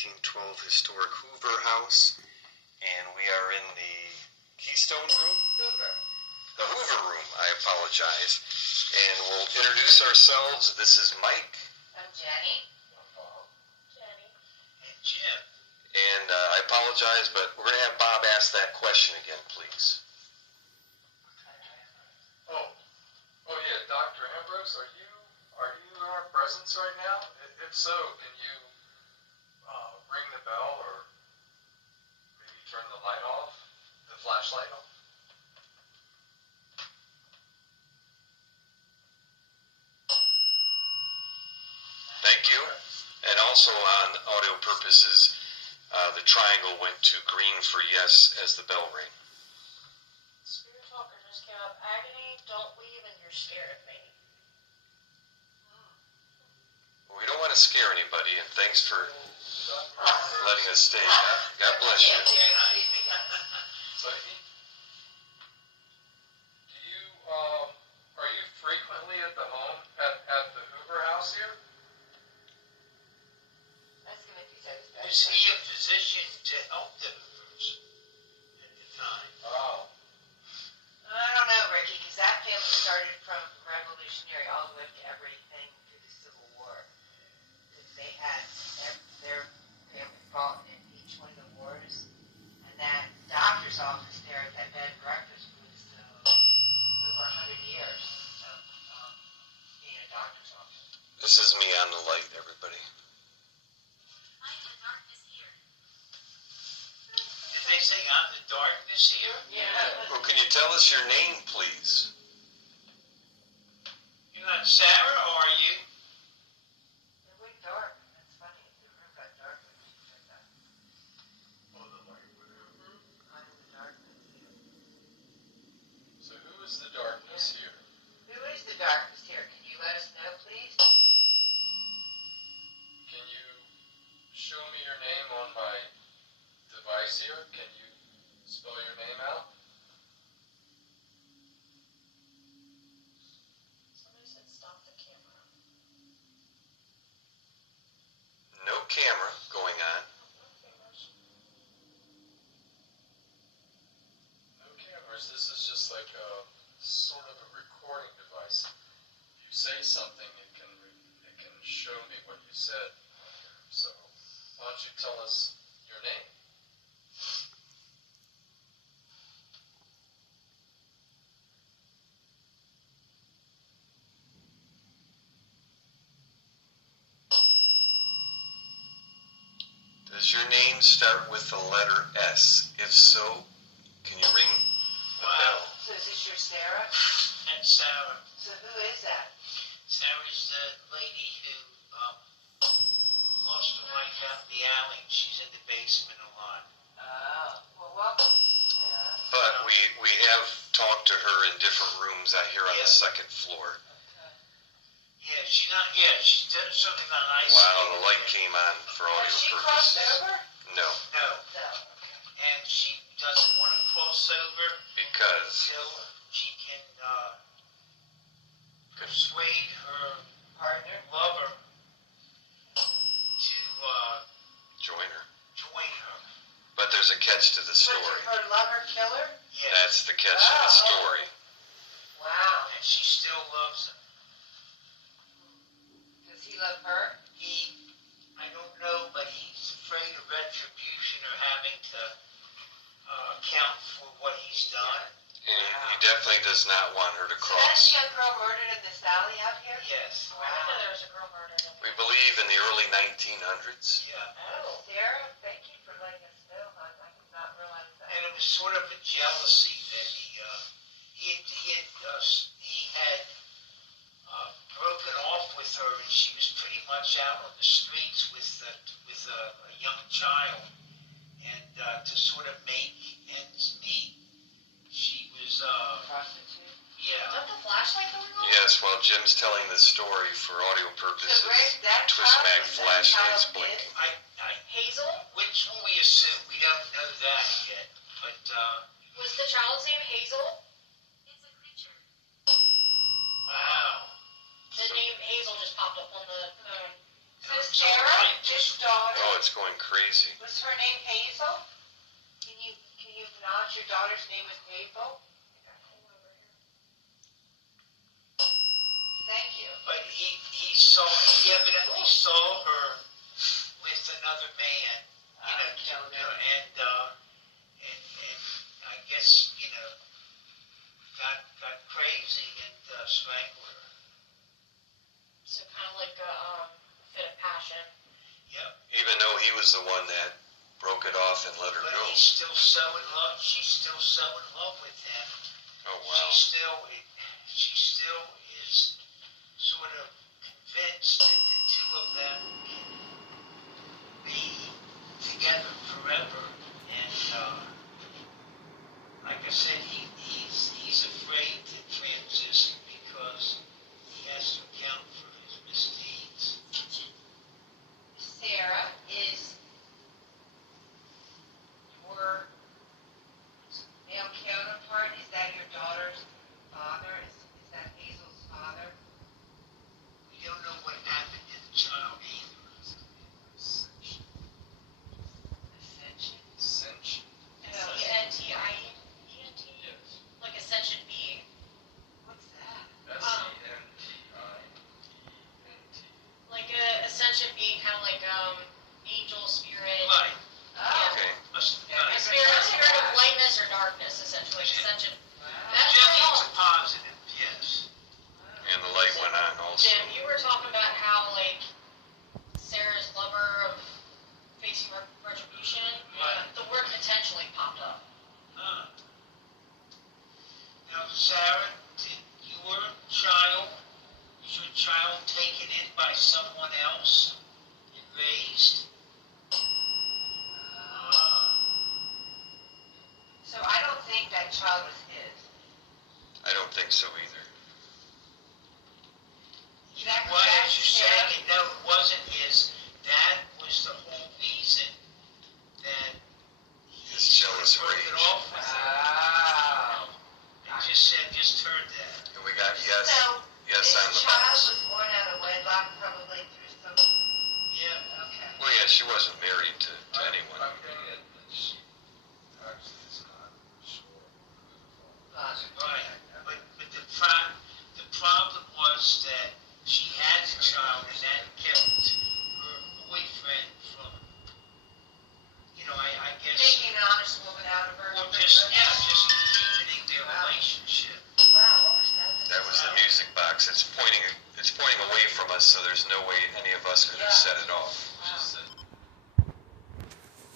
1912 historic Hoover house, and we are in the Keystone room? Hoover. The Hoover room, I apologize. And we'll introduce ourselves. This is Mike. I'm Jennie. I'm Bob. Jennie. And Jim. And I apologize, but we're going to have Bob ask that question again, please. Oh yeah, Dr. Ambrose, are you in our presence right now? If so, can you ring the bell or maybe turn the light off, the flashlight off? Thank you. And also on audio purposes, the triangle went to green for yes as the bell rang. Spirit Talker just came up. Agony, don't leave, and you're scared of me. We don't want to scare anybody, and thanks for letting us stay. God bless you. So, are you frequently at the home, at the Hoover house here? That's going to make you say this. Was he a physician to help the Hoovers at the time? Oh. I don't know, Ricky, because that family started from Revolutionary all the way up to everything to the Civil War. Because they had their family fought in each one of the wars. And that doctor's office there at that bed and breakfast was over 100 years of being a doctor's office. This is me on the light, everybody. Did they say I'm the darkness here? Yeah. Well, can you tell us your name, please? You're not Sarah, or are you? It went dark. That's funny. The room got dark when she said that. Oh, the light went out. I'm the darkness here. So who is the darkness here? Who is the darkness here? Can you let us know, please? Can you show me your name on my device here? Can you spell your name out? Somebody said stop the camera. No camera going on. No cameras. This is just like a sort of a recording device. If you say something, it can show me what you said. So why don't you tell us your name? Does your name start with the letter S? If so, can you ring the bell? So is this your Sarah? That's Sarah. So who is that? Sarah's the lady who lost her life out in the alley. She's in the basement a lot. Oh, well, welcome, Sarah. But we have talked to her in different rooms out here on the second floor. Yeah, she did something on ice. Wow, the light came on for Has audio she crossed purposes. over? No, No, No. and she doesn't want to cross over because until she can persuade her Partner? lover to join her. join her. But there's a catch to the So story. her lover killer? Yes, That's the catch to the story. Wow. and she still loves him. Does he love her? I don't know, but he's afraid of retribution or having to account for what he's done. And he definitely does not want her to So that's cross. the young girl murdered in this alley out here? Yes. I didn't know there was a girl murdered in We believe in the early 1900s. Yeah. Oh, Sarah, thank you for letting us know. I did not realize that. And it was sort of a jealousy that he had broken off with her, and she was pretty much out on the streets with a young child, and to sort of make ends meet, she was Prostitute? yeah. Is that the flashlight going on? Yes, while Jim's telling the story for audio purposes, So Rick, that Twist child Mag is that flashlight's child blinking. I Hazel? which will we assume? We don't know that yet, but Was the child's name Hazel? It's a creature. wow. The name Hazel just popped up on the phone. Is this So Sarah? I His daughter, Oh, it's going crazy. was her name Hazel? Can you acknowledge your daughter's name was Hazel? Thank you. But he evidently saw her with another man, and I guess, got crazy and strangled her. So kind of like a fit of passion. Yep. Even though he was the one that broke it off and let her But go. he's still so in love. She's still so in love with him. Oh, wow. She still is sort of convinced that the two of them can be together forever. And like I said, he's afraid to transition because he has to account for his misdeeds. Sarah is your male counterpart. Is that your daughter's father? Is that Hazel's father? We don't know what happened to the child either. Ascension? Ascension. S-E-N-T-I-E-N-T? Yes. Like Ascension B. What's that? S-E-N-T-I-E-N-T. Like Ascension being kind of like angel, spirit. Right. Oh. Okay. A spirit of lightness or darkness, essentially. Ascension. That's Jennings right. positive, yes. And the light went on also. Jim, you were talking about how, like, Sarah's lover of facing retribution. Right. The word potentially popped up. Now, Sarah, was your child taken in by someone else and raised? So I don't think that child was his. I don't think so either. Is that Why correct, are you Sarah? saying it? No, it wasn't his. That was the whole reason that His jealous broke it rage. off with her. Oh. I just heard that. And we got yes So on the this child box. was born out of wedlock, probably through some. Yeah. Okay. Well, yeah, she wasn't married to anyone. I'm getting it that she actually is not sure who the father is. Right. But the problem was that she had the child and that kept her boyfriend from, I guess, Taking an honest woman out of her. or just continuing their relationship. Wow, what was that? That was the music box. It's pointing away from us, so there's no way any of us could have set it off.